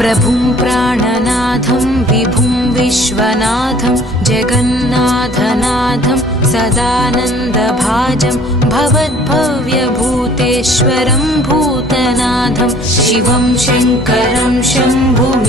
प्रभुं प्राणनाथं विभुं विश्वनाथं जगन्नाथनाथं सदानन्दभाजं भवद्भव्यभूतेश्वरं भूतनाथं शिवं शङ्करं शम्भुमीशानमीडे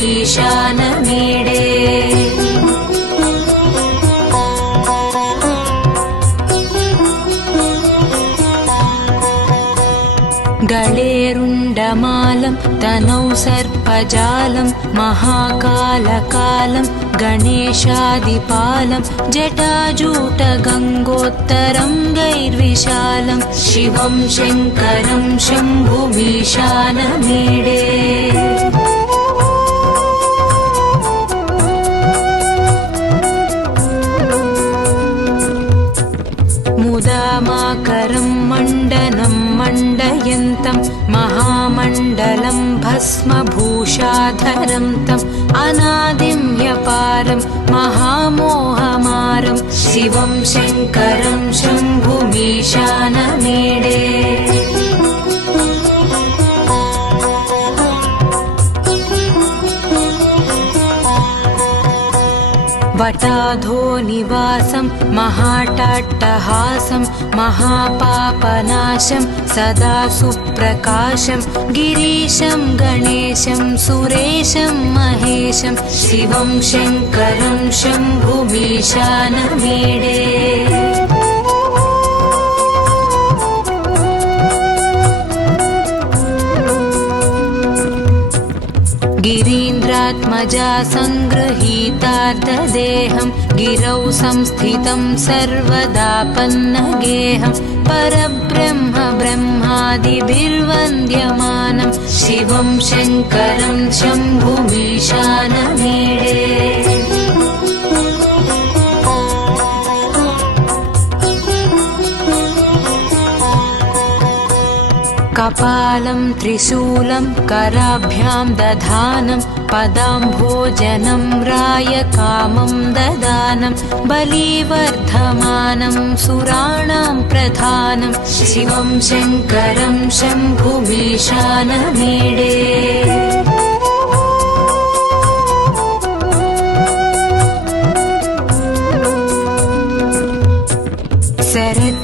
गळेरुण्डमालं तनौ सर्पजालं महाकालकालं गणेशादिपालं जटाजूटगङ्गोत्तरं गैर्विशालं शिवं शङ्करं शम्भुमीशानमीडे मुदामाकरं मण्डनं मण्डयन्तं महामण्डलं भस्मभूषाधरं तम् अनादिं ह्यपारं महामोहमारं शिवं शङ्करं शम्भुमीशानमीडे वटाधो निवासं महाटाट्टहासं महापापनाशं सदा सुप्रकाशं गिरीशं गणेशं सुरेशं महेशं शिवं शङ्करं शम्भुमीशानमीडे गिरीन्द्रात्मजा सङ्गृहीतार्धदेहं गिरौ संस्थितं सर्वदापन्नगेहं परब्रह्म ब्रह्मादिभिर्वन्द्यमानं शिवं शङ्करं शम्भुमीशानमीडे कपालं त्रिशूलं कराभ्यां दधानं पदाम्भोजनं रायकामं ददानं बलिवर्धमानं सुराणां प्रधानं शिवं शङ्करं शम्भुमीशानमीडे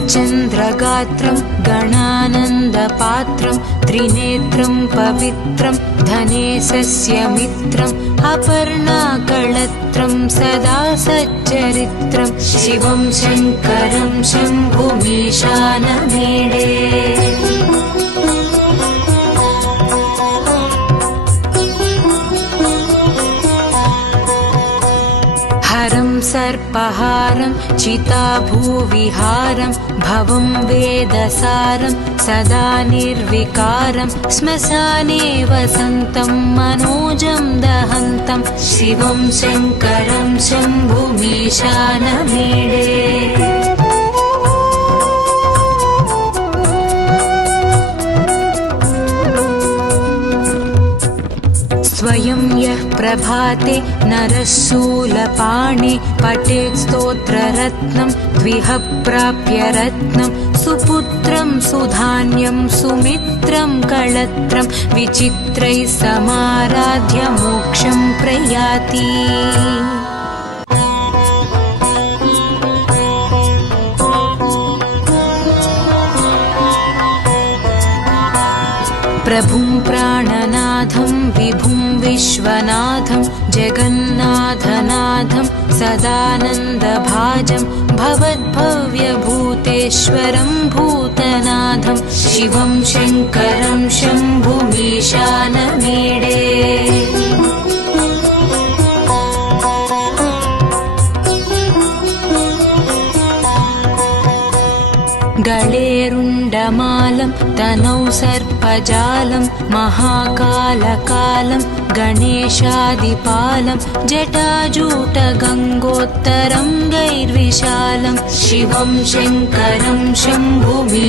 शरच्चन्द्रगात्रं गणानन्दपात्रं त्रिनेत्रं पवित्रं धनेशस्य मित्रम् अपर्णाकळत्रं सदा सच्चरित्रं शिवं शङ्करं शम्भुमीशानमीडे हरं सर्पहारं चिताभूविहारं भवं वेदसारं सदा निर्विकारं श्मशाने वसन्तं मनोजं दहन्तं शिवं शङ्करं शम्भुमीशानमीडे स्वयं यः प्रभाते नरः शूलपाणे पठेत् स्तोत्ररत्नं द्विह प्राप्य रत्नं सुपुत्रं सुधान्यं सुमित्रं कळत्रं विचित्रैः समाराध्य मोक्षं प्रयाति प्रभुं प्राणनाथं विभुं विश्वनाथं जगन्नाथनाथं सदानन्दभाजं भवद्भव्यभूतेश्वरं भूतनाथं शिवं शङ्करं शम्भुमीशानमीडे गळेरुण्डमालं तनौ सर्पजालं महाकालकालं गणेशादिपालं जटाजूटगङ्गोत्तरं गैर्विशालं शिवं शङ्करं शम्भुमीशानमीडे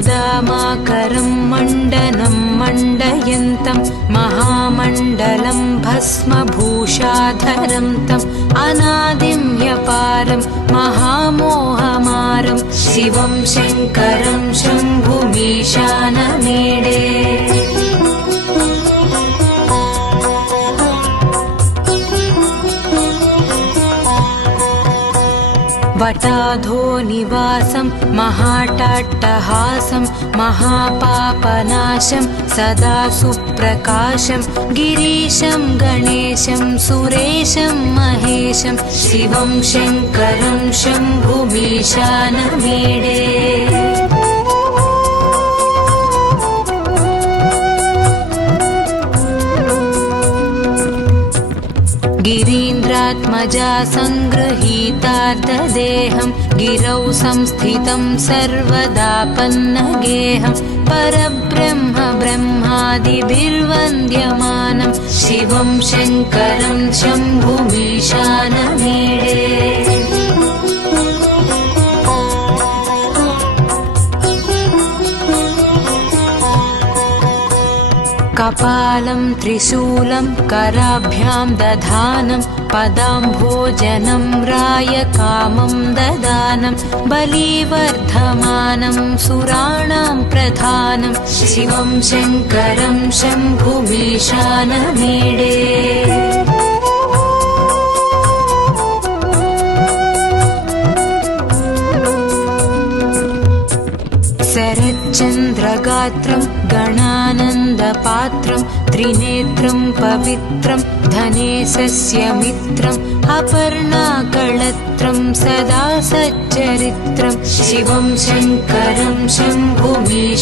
मुदामाकरं मण्डनं मण्डयन्तं महामण्डलं भस्मभूषाधरं तम् अनादिं ह्यपारं शङ्खचक्रगदापद्मविराजमानं महामोहमारं शिवं शङ्करं शम्भुमीशानमीडे वटाधोनिवासं महाटाट्टहासं महापापनाशं सदा सुप्रकाशं गिरीशं गणेशं सुरेशं महेशं शिवं शङ्करं शम्भुमीशानमीडे गिरीन्द्रात्मजा सङ्गृहीतार्धदेहं गिरौ संस्थितं सर्वदापन्नगेहं परब्रह्म ब्रह्मादिभिर्वन्द्यमानं शिवं शङ्करं शम्भुमीशानमीडे कपालं त्रिशूलं कराभ्यां दधानं पदाम्भोजनं रायकामं ददानं बलिवर्धमानं सुराणां प्रधानं शिवं शङ्करं शम्भुमीशानमीडे शरच्चन्द्रगात्रं गणानन्दपात्रं त्रिनेत्रं पवित्रं धनेशस्य मित्रम् अपर्णाकळत्रं सदा सच्चरित्रं शिवं शङ्करं शम्भुमीशानमीडे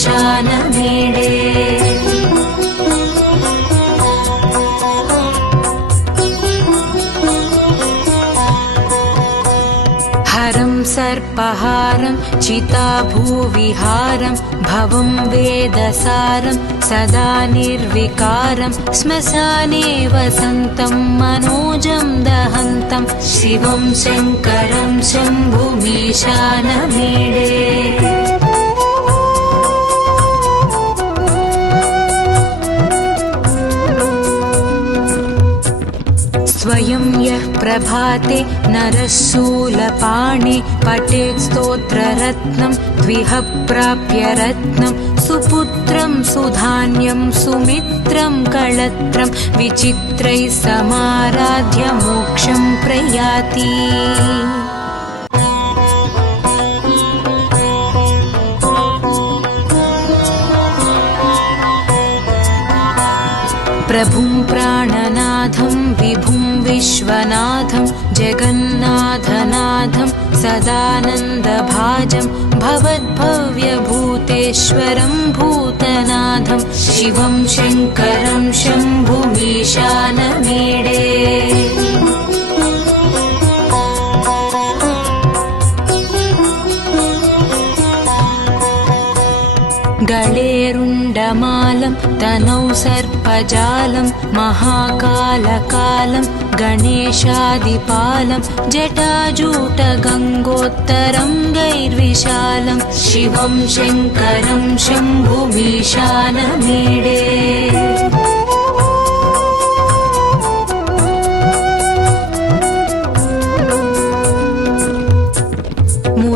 हरं सर्पहारं चिताभूविहारं भवं वेदसारं सदा निर्विकारं श्मशाने वसन्तं मनोजं दहन्तं शिवं शङ्करं शम्भुमीशानमीडे स्वयं यः प्रभाते नरः शूलपाणे पठेत् स्तोत्ररत्नं द्विह प्राप्य रत्नं सुपुत्रं सुधान्यं सुमित्रं कळत्रं विचित्रैः समाराध्य मोक्षं प्रयाति प्रभुं प्राणनाथं विभुं विश्वनाथं जगन्नाथनाथं सदानन्दभाजं भवद्भव्यभूतेश्वरं भूतनाथं शिवं शङ्करं शम्भुमीशानमीडे गळेरुण्डमालं तनौ सर्पजालं महाकालकालं गणेशादिपालं जटाजूटगङ्गोत्तरं गैर्विशालं शिवं शङ्करं शम्भुमीशानमीडे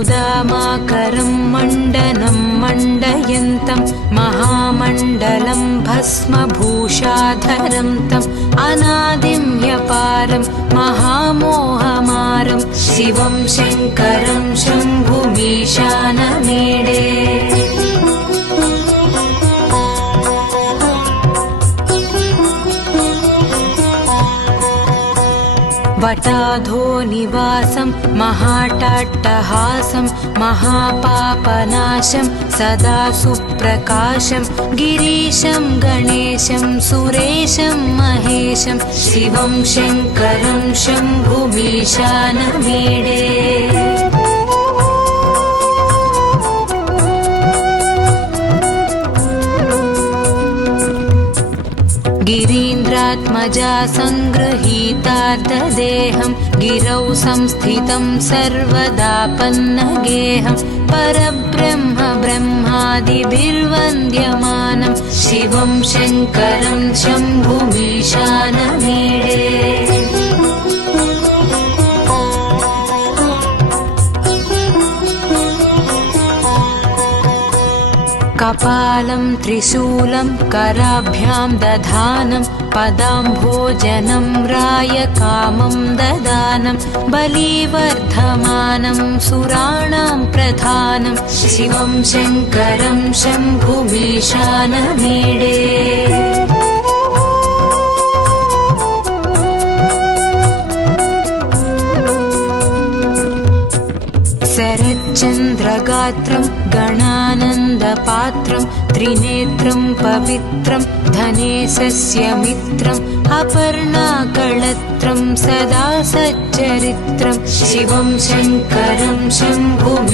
मुदामाकरं मण्डनं मण्डयन्तं महामण्डलं भस्मभूषाधरं तम् अनादिं ह्यपारं महामोहमारं शिवं शङ्करं शम्भुमीशानमीडे वटाधोनिवासं महाटाट्टहासं महापापनाशं सदा सुप्रकाशं गिरीशं गणेशं सुरेशं महेशं शिवं शङ्करं शम्भुमीशानमीडे गिरीन्द्रात्मजा सङ्गृहीतार्धदेहं गिरौ संस्थितं सर्वदापन्नगेहं परब्रह्म ब्रह्मादिभिर्वन्द्यमानं शिवं शङ्करं शम्भुमीशानमीडे कपालं त्रिशूलं कराभ्यां दधानं पदाम्भोजनं रायकामं ददानं बलिवर्धमानं सुराणां प्रधानं शिवं शङ्करं शम्भुमीशानमीडे शरच्चन्द्रगात्रं गणानन्दपात्रं त्रिनेत्रं पवित्रं धनेशस्य मित्रम् अपर्णाकळत्रं सदा सच्चरित्रं शिवं शङ्करं शम्भुमीशानमीडे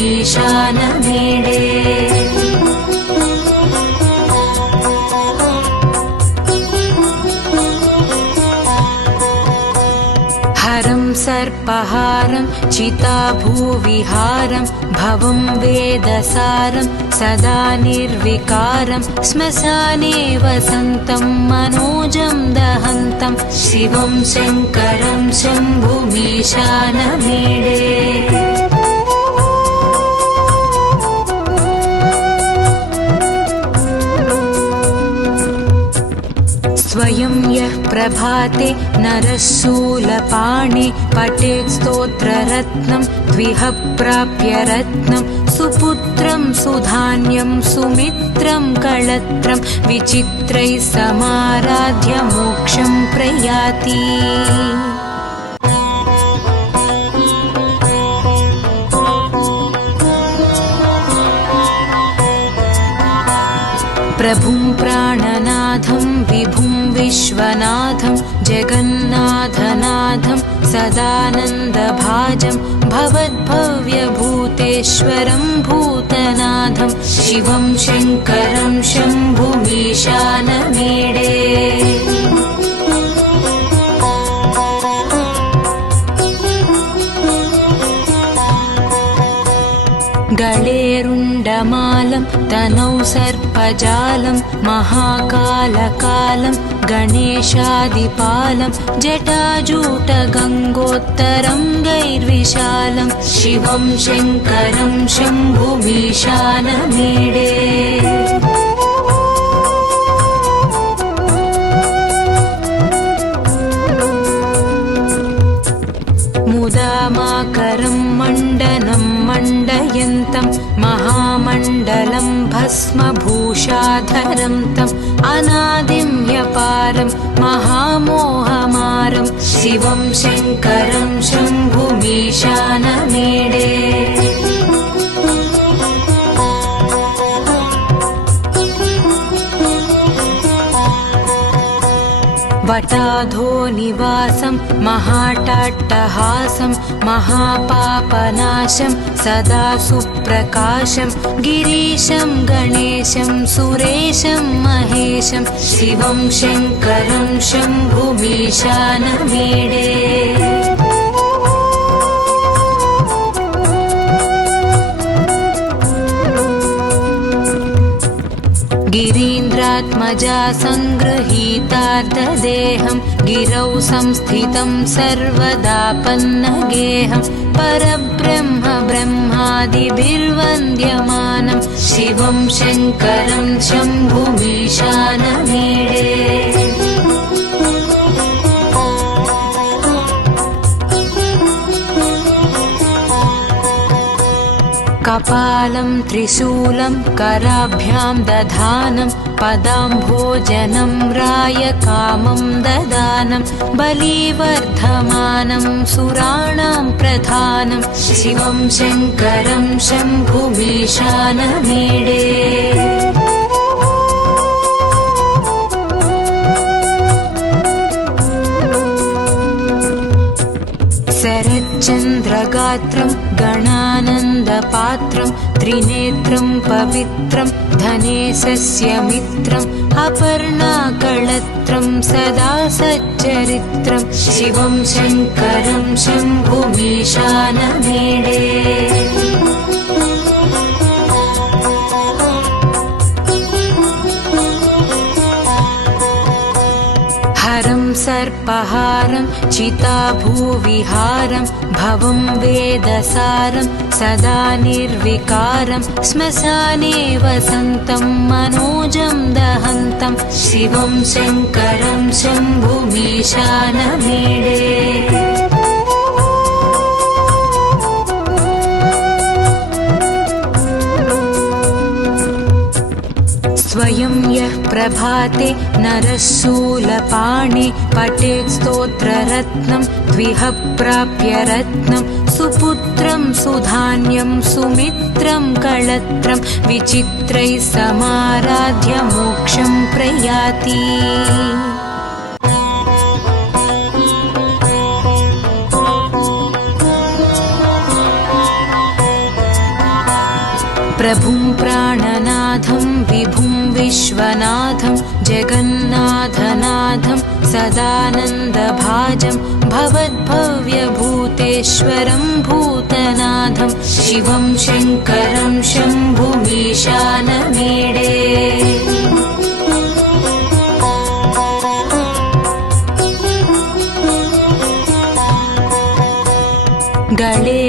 हरं सर्पहारं चिताभूविहारं भवं वेदसारं सदा निर्विकारं श्मशाने वसन्तं मनोजं दहन्तं शिवं शङ्करं शम्भुमीशानमीडे स्वयं यः प्रभाते नरः शूलपाणे पठेत् स्तोत्ररत्नं द्विह प्राप्य रत्नं सुपुत्रं सुधान्यं सुमित्रं कळत्रं विचित्रैः समाराध्य मोक्षं प्रयाति प्रभुं प्राणनाथं विभुं विश्वनाथं जगन्नाथनाथं सदानन्दभाजं भवद्भव्यभूतेश्वरं भूतनाथं शिवं शङ्करं शम्भुमीशानमीडे गळेरुण्डमालं तनौ सर्पजालं महाकालकालं गणेशादिपालं जटाजूटगङ्गोत्तरं गैर्विशालं शिवं शङ्करं शम्भुमीशानमीडे मुदामाकरं मण्डनं मण्डयन्तं महामण्डलं भस्मभूषाधरं तम् अनादिं ह्यपारं महामोहमारं शिवं शङ्करं शम्भुमीशानमीडे वटाधो निवासं महाटाट्टहासं महापापनाशं सदा सुप्रकाशं गिरीशं गणेशं सुरेशं महेशं शिवं शङ्करं शम्भुमीशानमीडे गिरीन्द्रात्मजा सङ्गृहीतार्धदेहं गिरौ संस्थितं सर्वदापन्नगेहं परब्रह्म ब्रह्मादिभिर्वन्द्यमानं शिवं शङ्करं शम्भुमीशानमीडे कपालं त्रिशूलं कराभ्यां दधानं पदाम्भोजनं रायकामं ददानं बलिवर्धमानं सुराणां प्रधानं शिवं शङ्करं शम्भुमीशानमीडे शरच्चन्द्रगात्रं गणानन्दपात्रं त्रिनेत्रं पवित्रं धनेशस्य मित्रम् अपर्णाकळत्रं सदा सच्चरित्रं शिवं शङ्करं शम्भुमीशानमीडे हरं सर्पहारं चिताभूविहारं भवं वेदसारं सदा निर्विकारं श्मशाने वसन्तं मनोजं दहन्तं शिवं शङ्करं शम्भुमीशानमीडे स्वयं यः प्रभाते नरः शूलपाणे पठेत् स्तोत्ररत्नं द्विह प्राप्य रत्नं सुपुत्रं सुधान्यं सुमित्रं कळत्रं विचित्रैः समाराध्य मोक्षं प्रयाति प्रभुं प्राणनाथं विभुं विश्वनाथं जगन्नाथनाथं सदानन्दभाजं भवद्भव्यभूतेश्वरं भूतनाथं शिवं शङ्करं शम्भुमीशानमीडे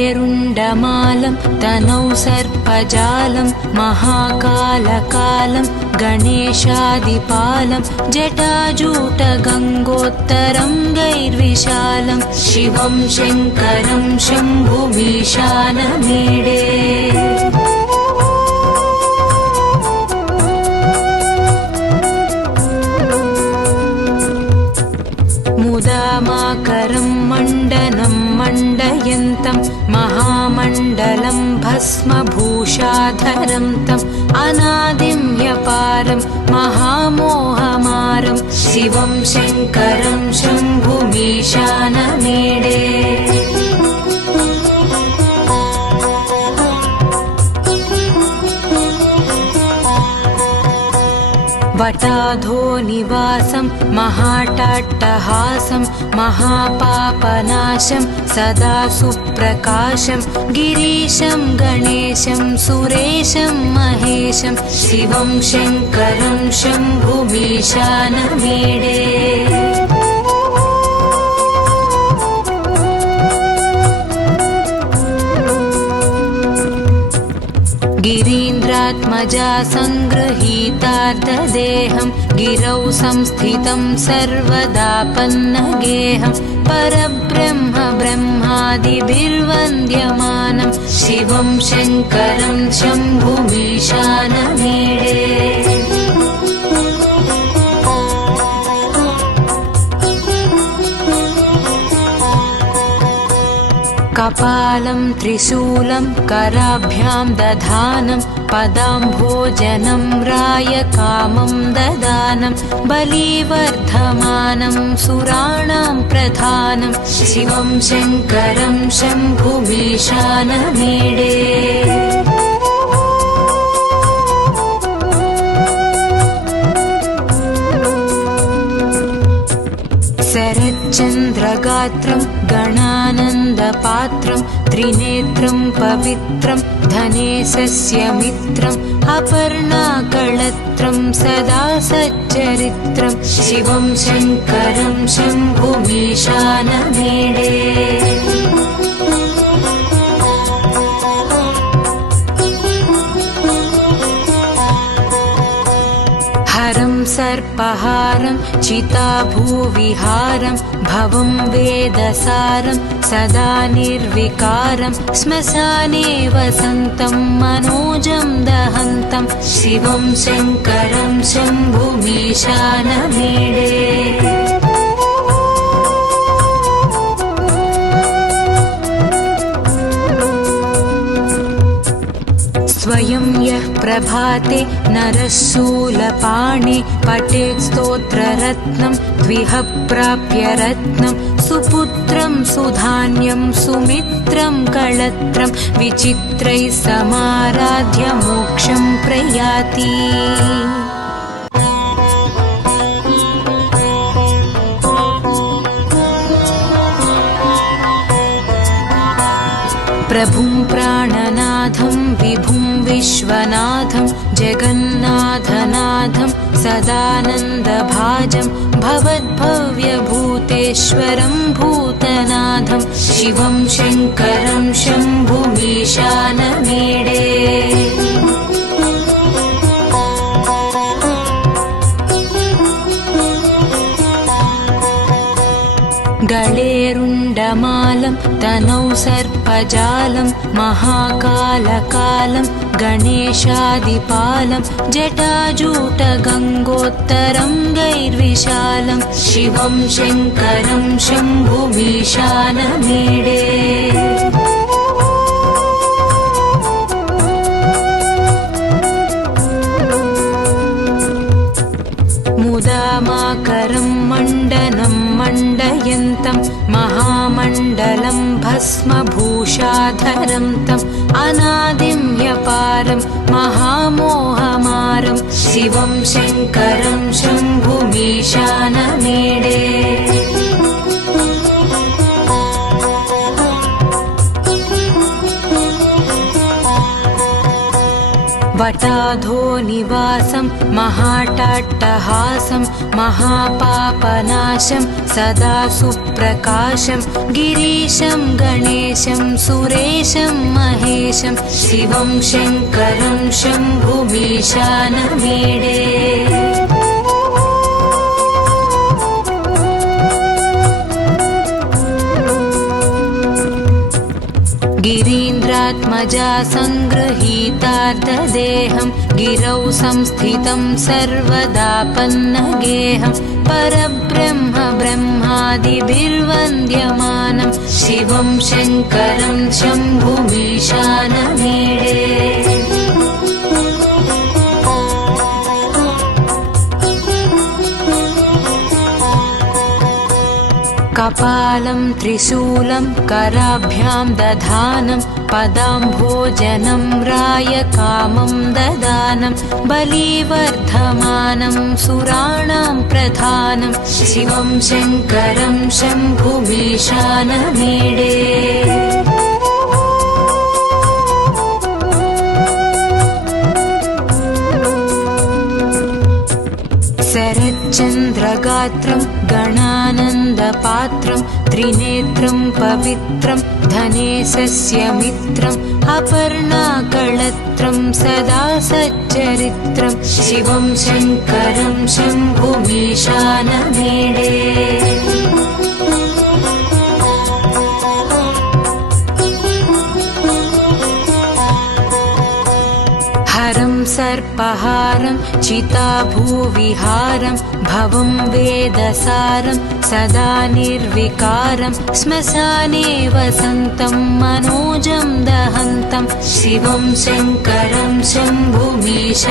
गळेरुण्डमालं तनौ सर्पजालं महाकालकालं गणेशादिपालं जटाजूटगङ्गोत्तरं गैर्विशालं शिवं शङ्करं शम्भुमीशानमीडे मुदामाकरं मण्डनं मण्डयन्तं महामण्डलं भस्मभूषाधरं तम् अनादिं ह्यपारं महामोहमारं शिवं शङ्करं शम्भुमीशानमीडे वटाधो निवासं महाटाट्टहासं महापापनाशं सदा सुप्रकाशं गिरीशं गणेशं सुरेशं महेशं शिवं शङ्करं शम्भुमीशानमीडे गिरीन्द्रात्मजा सङ्गृहीतार्धदेहं गिरौ संस्थितं सर्वदापन्नगेहं परब्रह्म ब्रह्मादिभिर्वन्द्यमानं शिवं शङ्करं शम्भुमीशानमीडे कपालं त्रिशूलं कराभ्यां दधानं पदाम्भोजनं रायकामं ददानं बलिवर्धमानं सुराणां प्रधानं शिवं शङ्करं शम्भुमीशानमीडे शरच्चन्द्रगात्रं गणानन्दपात्रं त्रिनेत्रं पवित्रं धनेशस्य मित्रम् अपर्णाकळत्रं सदा सच्चरित्रं शिवं शङ्करं शम्भुमीशानमीडे हरं सर्पहारं चिताभूविहारं भवं वेदसारं सदा निर्विकारं श्मशाने वसन्तं मनोजं दहन्तं शिवं शङ्करं शम्भुमीशानमीडे स्वयं यः प्रभाते नरः शूलपाणे पठेत् स्तोत्ररत्नं द्विह प्राप्य रत्नं सुपुत्रं सुधान्यं सुमित्रं कळत्रं विचित्रैः समाराध्य मोक्षं प्रयाति प्रभुं प्राणनाथं विभुं विश्वनाथं जगन्नाथनाथं सदानन्दभाजं भवद्भव्यभूतेश्वरं भूतनाथं शिवं शङ्करं शम्भुमीशानमीडे गळेरुण्डमालं तनौ सर्पजालं महाकालकालं गणेशादिपालं जटाजूटगङ्गोत्तरं गैर्विशालं शिवं शङ्करं शम्भुमीशानमीडे मुदामाकरं मण्डनं मण्डयन्तं महामण्डलं भस्मभूषाधरं तम् अनादिं ह्यपारं महामोहमारं शिवं शङ्करं शम्भुमीशानमीडे वटाधो निवासं महाटाट्टहासं महापापनाशं सदा सुप्रकाशं गिरीशं गणेशं सुरेशं महेशं शिवं शङ्करं शम्भुमीशानमीडे गिरीन्द्रात्मजा सङ्गृहीतार्धदेहं गिरौ संस्थितं सर्वदापन्नगेहं परब्रह्म ब्रह्मादिभिर्वन्द्यमानं शिवं शङ्करं शम्भुमीशानमीडे कपालं त्रिशूलं कराभ्यां दधानं पदाम्भोजनं रायकामं ददानं बलिवर्धमानं सुराणां प्रधानं शिवं शङ्करं शम्भुमीशानमीडे शरच्चन्द्रगात्रं गणानन्दपात्रं त्रिनेत्रं पवित्रं धनेशस्य मित्रम् अपर्णाकळत्रं सदा सच्चरित्रं शिवं शङ्करं शम्भुमीशानमीडे हरं सर्पहारं चिताभूविहारं भवं वेदसारं सदा निर्विकारं श्मशाने वसन्तं मनोजं दहन्तं शिवं शङ्करं शम्भुमीशानमीडे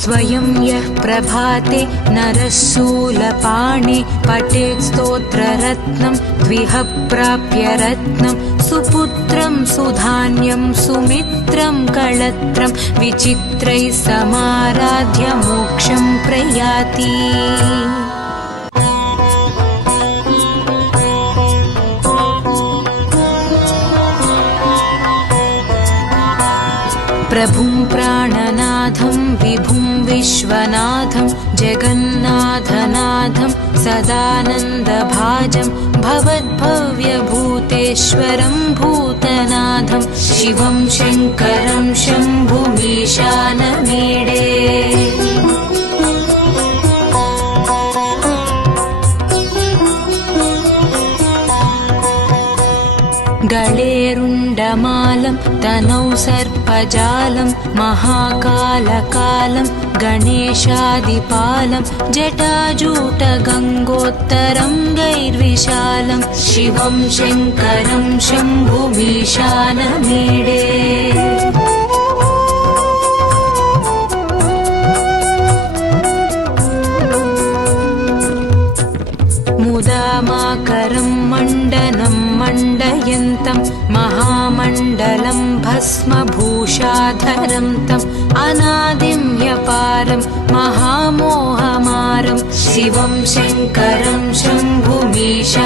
स्वयं यः प्रभाते नरः शूलपाणे पठेत् स्तोत्ररत्नं द्विह प्राप्य रत्नं सुपुत्रं सुधान्यं सुमित्रं कळत्रं विचित्रैः समाराध्य मोक्षं प्रयाति प्रभुं प्राणनाथं विभुं विश्वनाथं जगन्नाथनाथं सदानन्दभाजं भवद्भव्यभूतेश्वरं भूतनाथं शिवं शङ्करं शम्भुमीशानमीडे गळेरुण्डमालं तनौ सर्पजालं महाकालकालं गणेशादिपालं जटाजूटगङ्गोत्तरं गैर्विशालं शिवं शङ्करं शम्भुमीशानमीडे मुदामाकरं मण्डनं मण्डयन्तं महामण्डलं भस्मभूषाधरं तम् अनादिं ह्यपारं महामोहमारं शिवं शङ्करं शम्भुमीशानमीडे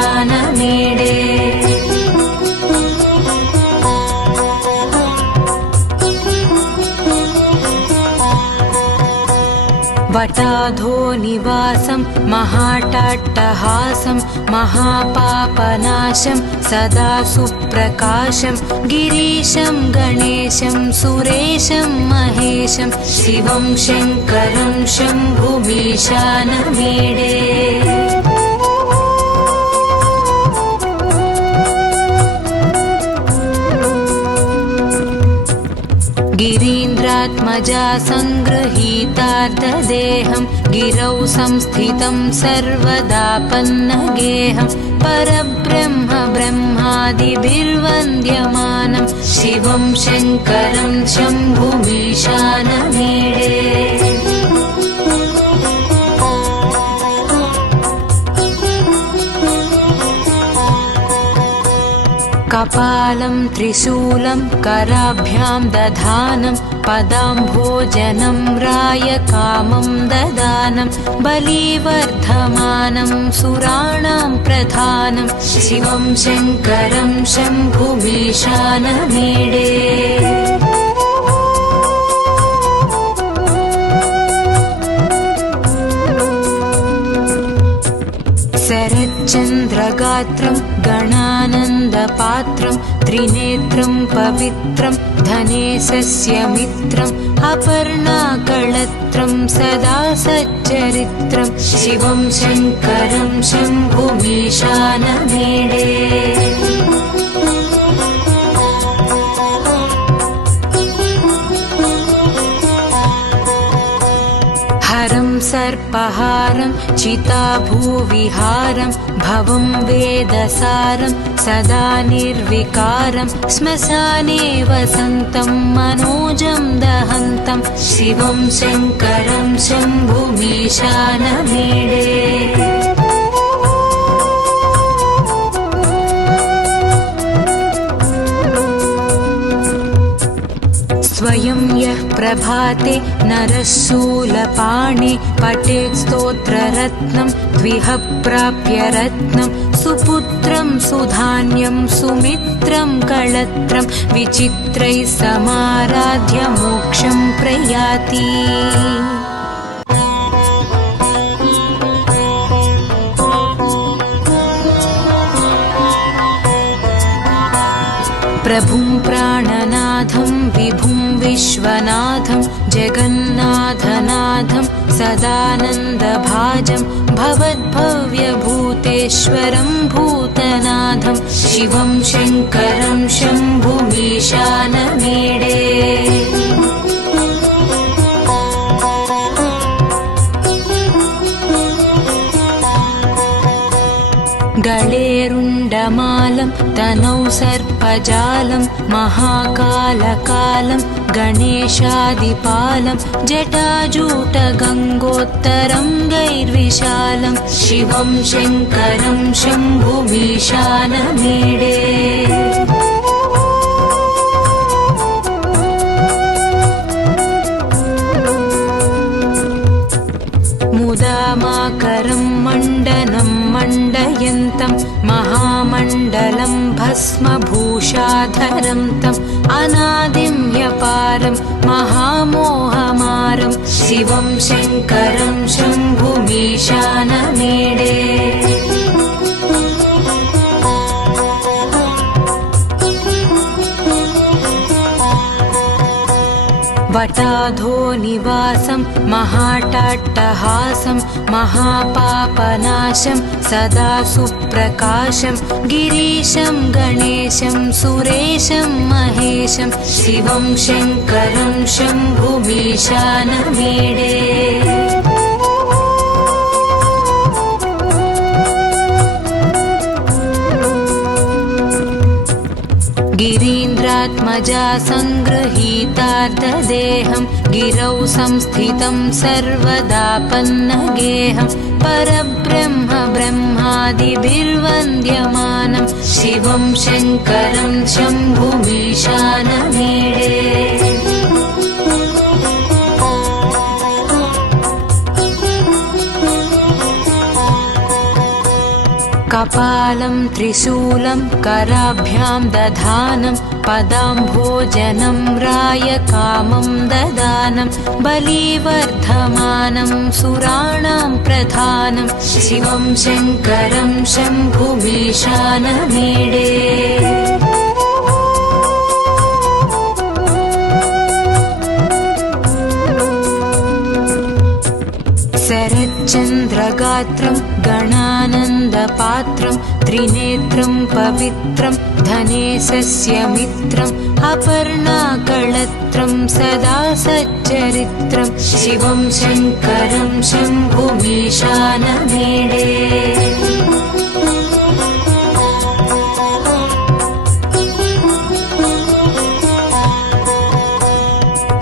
वटाधो निवासं महाटाट्टहासं महापापनाशं सदा सुप्रकाशं गिरीशं गणेशं सुरेशं महेशं शिवं शङ्करं शम्भुमीशानमीडे गिरीन्द्रात्मजा सङ्गृहीतार्धदेहं गिरौ संस्थितं सर्वदापन्नगेहं परब्रह्म ब्रह्मादिभिर्वन्द्यमानं शिवं शङ्करं शम्भुमीशानमीडे कपालं त्रिशूलं कराभ्यां दधानं पदाम्भोजनं रायकामं ददानं बलिवर्धमानं सुराणां प्रधानं शिवं शङ्करं शम्भुमीशानमीडे शरच्चन्द्रगात्रं गणानन्दपात्रं त्रिनेत्रं पवित्रं धनेशस्य मित्रम् अपर्णाकळत्रं सदा सच्चरित्रं शिवं शङ्करं शम्भुमीशानमीडे हरं सर्पहारं चिताभूविहारं भवं वेदसारं सदा निर्विकारं श्मशाने वसन्तं मनोजं दहन्तं शिवं शङ्करं शम्भुमीशानमीडे स्वयं यः प्रभाते नरः शूलपाणे पठेत् स्तोत्ररत्नं द्विह प्राप्य रत्नं सुपुत्रं सुधान्यं सुमित्रं कळत्रं विचित्रैः समाराध्य मोक्षं प्रयाति प्रभुं प्राणनाथं विभुं विश्वनाथं जगन्नाथनाथं सदानन्दभाजं भवद्भव्यभूतेश्वरं भूतनाथं शिवं शङ्करं शम्भुमीशानमीडे गळेरुण्डमालं तनौ सर्पजालं महाकालकालं गणेशादिपालं जटाजूटगङ्गोत्तरं गैर्विशालं शिवं शङ्करं शम्भुमीशानमीडे मुदामाकरं मण्डनं मण्डयन्तं महामण्डलं भस्मभूषाधरं तम् अनादिं ह्यपारं महामोहमारं शिवं शङ्करं शम्भुमीशानमीडे वटाधो निवासं महाटाट्टहासं महापापनाशं सदा सुप्रकाशं गिरीशं गणेशं सुरेशं महेशं शिवं शङ्करं शम्भुमीशानमीडे गिरीन्द्रात्मजा सङ्गृहीतार्धदेहं गिरौ संस्थितं सर्वदापन्नगेहं परब्रह्म ब्रह्मादिभिर्वन्द्यमानं शिवं शङ्करं शम्भुमीशानमीडे कपालं त्रिशूलं कराभ्यां दधानं पदाम्भोजनं रायकामं ददानं बलिवर्धमानं सुराणां प्रधानं शिवं शङ्करं शम्भुमीशानमीडे शरच्चन्द्रगात्रं गणानन्दपात्रं त्रिनेत्रं पवित्रं धनेशस्य मित्रम् अपर्णाकळत्रं सदा सच्चरित्रं शिवं शङ्करं शम्भुमीशानमीडे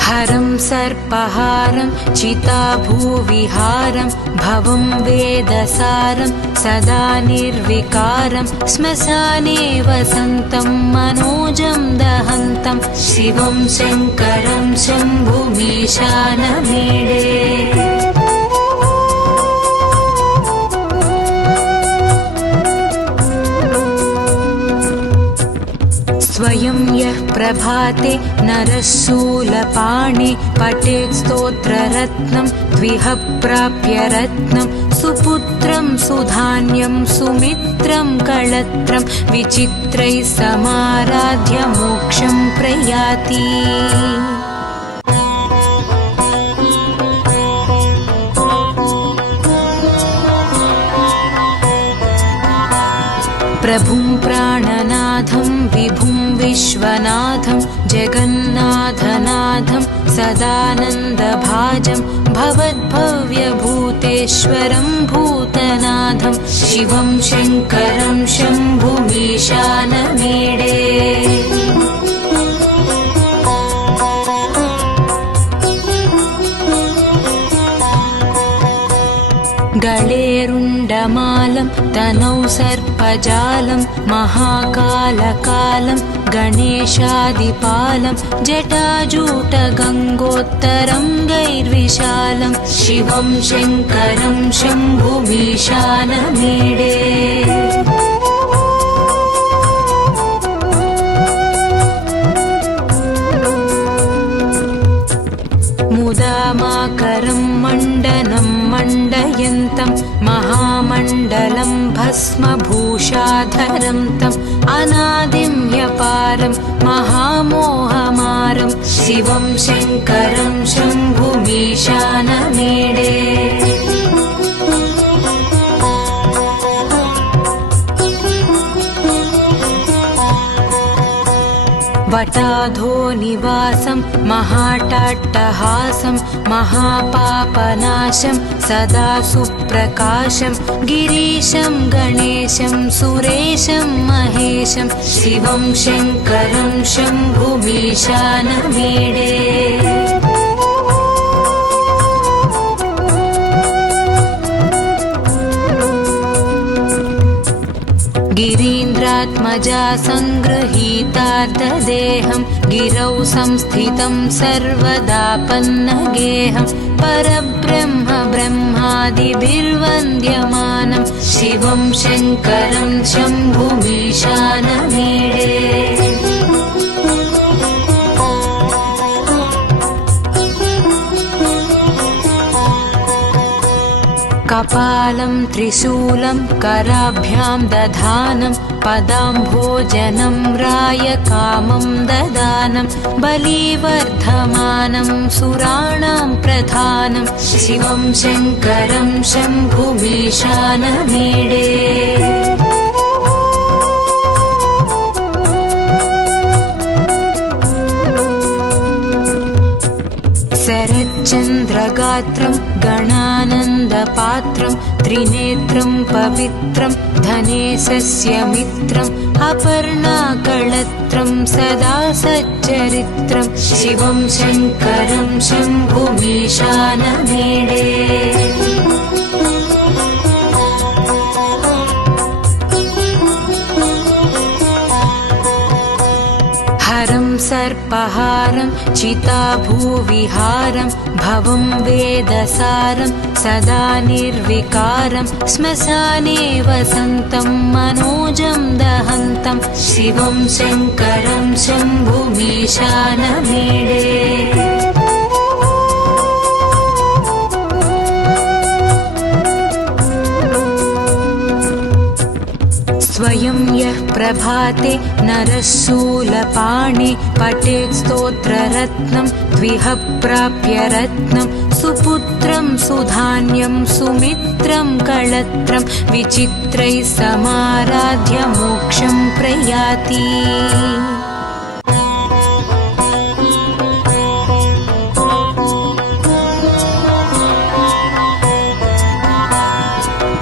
हरं सर्पहारं चिताभूविहारं भवं वेदसारं सदा निर्विकारं श्मशाने वसन्तं मनोजं दहन्तं शिवं शङ्करं शम्भुमीशानमीडे स्वयं यः प्रभाते नरः शूलपाणे पठेत् स्तोत्ररत्नं द्विह प्राप्य रत्नं सुपुत्रं सुधान्यं सुमित्रं कळत्रं विचित्रैः समाराध्य मोक्षं प्रयाति प्रभुं प्राणनाथं विभुं विश्वनाथं जगन्नाथनाथं सदानन्दभाजं भवद्भव्यभूतेश्वरं भूतनाथं शिवं शङ्करं शम्भुमीशानमीडे गळेरुण्डमालं तनौ सर्पजालं महाकालकालं गणेशादिपालं जटाजूटगङ्गोत्तरं गैर्विशालं शिवं शङ्करं शम्भुमीशानमीडे मुदामाकरं मण्डनं मण्डयन्तं महामण्डलं भस्मभूषाधरं तम् अनादिं ह्यपारं महामोहमारं शिवं शङ्करं शम्भुमीशानमीडे वटाधो निवासं महाटाट्टहासं महापापनाशं सदा सुप्रकाशं गिरीशं गणेशं सुरेशं महेशं शिवं शङ्करं शम्भुमीशानमीडे गिरीन्द्रात्मजा सङ्गृहीतार्धदेहं गिरौ संस्थितं सर्वदापन्नगेहं परब्रह्म ब्रह्मादिभिर्वन्द्यमानं शिवं शङ्करं शम्भुमीशानमीडे कपालं त्रिशूलं कराभ्यां दधानं पदाम्भोजनं रायकामं ददानं बलिवर्धमानं सुराणां प्रधानं शिवं शङ्करं शम्भुमीशानमीडे शरच्चन्द्रगात्रं गणानन्दपात्रं त्रिनेत्रं पवित्रं धनेशस्य मित्रम् अपर्णाकळत्रं सदा सच्चरित्रं शिवं शङ्करं शम्भुमीशानमीडे हरं सर्पहारं चिताभूविहारं भवं वेदसारं सदा निर्विकारं श्मशाने वसन्तं मनोजं दहन्तं शिवं शङ्करं शम्भुमीशानमीडे स्वयं यः प्रभाते नरः शूलपाणे पठेत् स्तोत्ररत्नं द्विह प्राप्य रत्नं सुपुत्रं सुधान्यं सुमित्रं कळत्रं विचित्रैः समाराध्य मोक्षं प्रयाति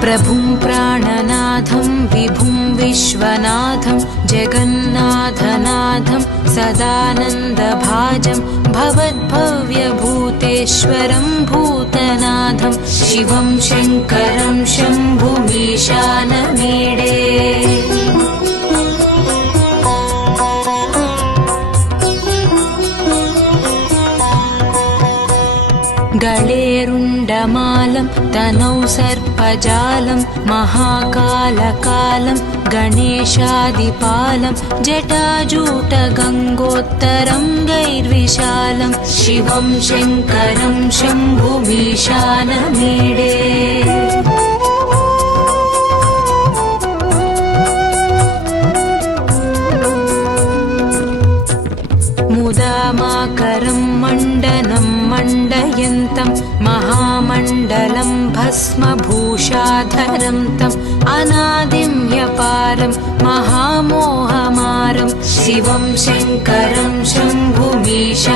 प्रभुं प्राणनाथं विभुं विश्वनाथं जगन्नाथनाथं सदानन्दभाजं भवद्भव्यभूतेश्वरं भूतनाथं शिवं शङ्करं शम्भुमीशानमीडे गळेरुण्डमालं तनौ सर्पजालं महाकालकालं गणेशादिपालं जटाजूटगङ्गोत्तरं गैर्विशालं शिवं शङ्करं शम्भुमीशानमीडे मुदामाकरं मण्डनं मण्डयन्तं महामण्डलं भस्मभूषाधरं तम् अनादिं ह्यपारं महामोहमारं शिवं शङ्करं शम्भुमीशानमीडे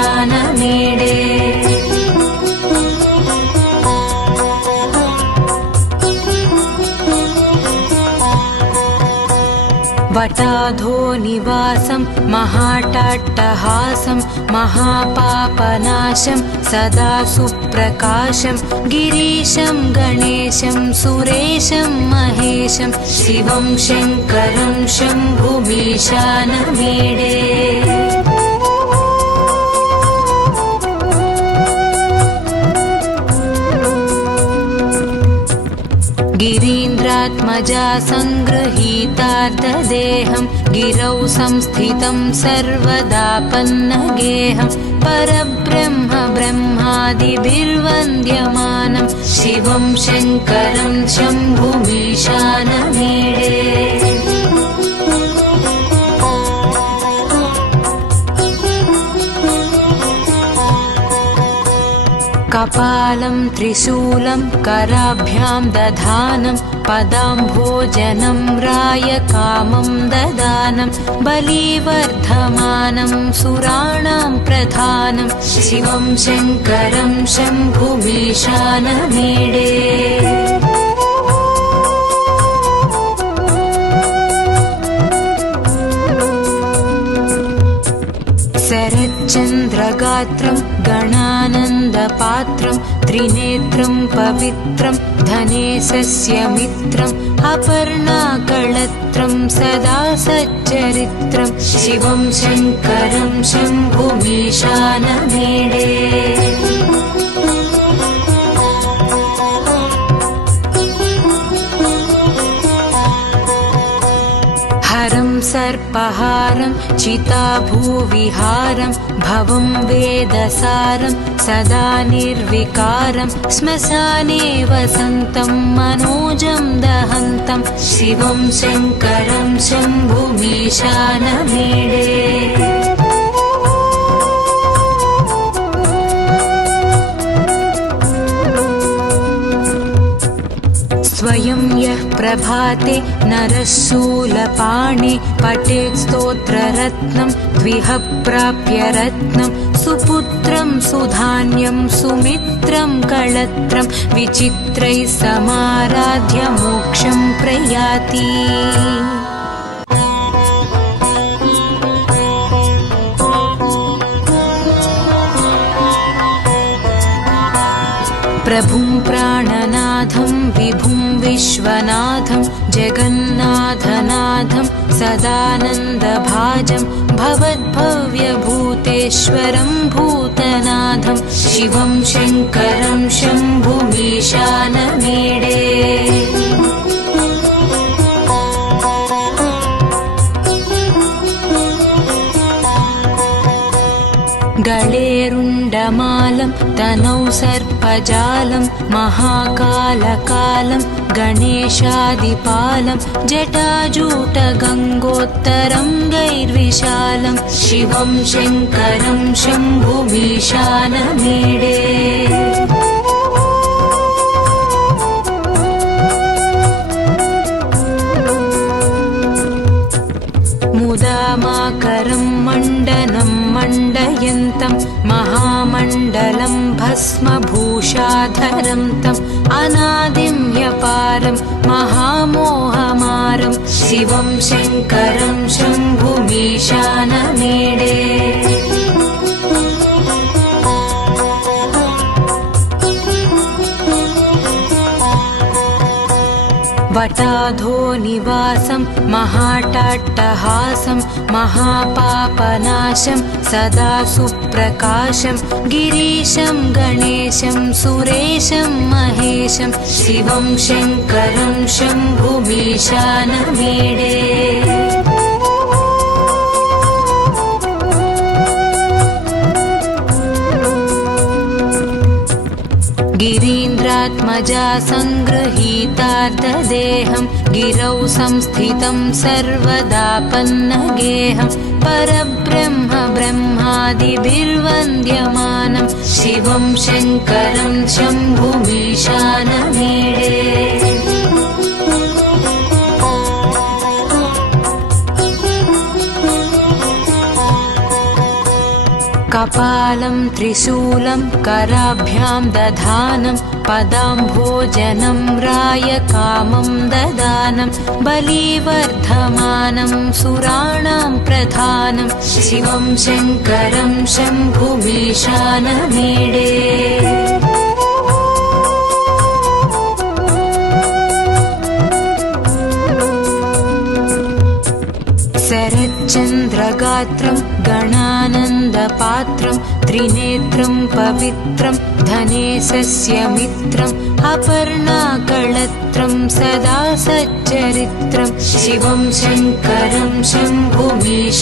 वटाधो निवासं महाटाट्टहासं महापापनाशं सदा सुप्रकाशं गिरीशं गणेशं सुरेशं महेशं शिवं शङ्करं शम्भुमीशानमीडे गिरीन्द्रात्मजा सङ्गृहीतार्धदेहं गिरौ संस्थितं सर्वदापन्नगेहं परब्रह्म ब्रह्मादिभिर्वन्द्यमानं शिवं शङ्करं शम्भुमीशानमीडे कपालं त्रिशूलं कराभ्यां दधानं पदाम्भोजनं रायकामं ददानं बलिवर्धमानं सुराणां प्रधानं शिवं शङ्करं शम्भुमीशानमीडे शरच्चन्द्रगात्रं गणानन्दपात्रं त्रिनेत्रं पवित्रं धनेशस्य मित्रम् अपर्णाकळत्रं सदा सच्चरित्रं शिवं शङ्करं शम्भुमीशानमीडे हरं सर्पहारं चिताभूविहारं भवं वेदसारं सदा निर्विकारं श्मशाने वसन्तं मनोजं दहन्तं शिवं शङ्करं शम्भुमीशानमीडे स्वयं यः प्रभाते नरः शूलपाणे पठेत् स्तोत्ररत्नं द्विह प्राप्य रत्नं सुपुत्रं सुधान्यं सुमित्रं कळत्रं विचित्रैः समाराध्य मोक्षं प्रयाति प्रभुं प्राणनाथं विभुं विश्वनाथं जगन्नाथनाथं सदानन्दभाजं भवद्भव्यभूतेश्वरं भूतनाथं शिवं शङ्करं शम्भुमीशानमीडे गळेरुण्डमालं तनौ सर्पजालं महाकालकालं गणेशादिपालं जटाजूटगङ्गोत्तरं गैर्विशालं शिवं शङ्करं शम्भुमीशानमीडे मुदामाकरं मण्डनं मण्डयन्तं महामण्डलं भस्मभूषाधरं तम् अनादिं ह्यपारं महामोहमारं शिवं शङ्करं शम्भुमीशानमीडे वटाधो निवासं महाटाट्टहासं महापापनाशं सदा सुप्रकाशं गिरीशं गणेशं सुरेशं महेशं शिवं शङ्करं शम्भुमीशानमीडे गिरीन्द्रात्मजा सङ्गृहीतार्धदेहं गिरौ संस्थितं सर्वदापन्नगेहं परब्रह्म ब्रह्मादिभिर्वन्द्यमानं शिवं शङ्करं शम्भुमीशानमीडे कपालं त्रिशूलं कराभ्यां दधानं पदाम्भोजनं रायकामं ददानं बलिवर्धमानं सुराणां प्रधानं शिवं शङ्करं शम्भुमीशानमीडे शरच्चन्द्रगात्रं गणानन्दपात्रं त्रिनेत्रं पवित्रं धनेशस्य मित्रम् अपर्णाकळत्रं सदा सच्चरित्रं शिवं शङ्करं शम्भुमीशानमीडे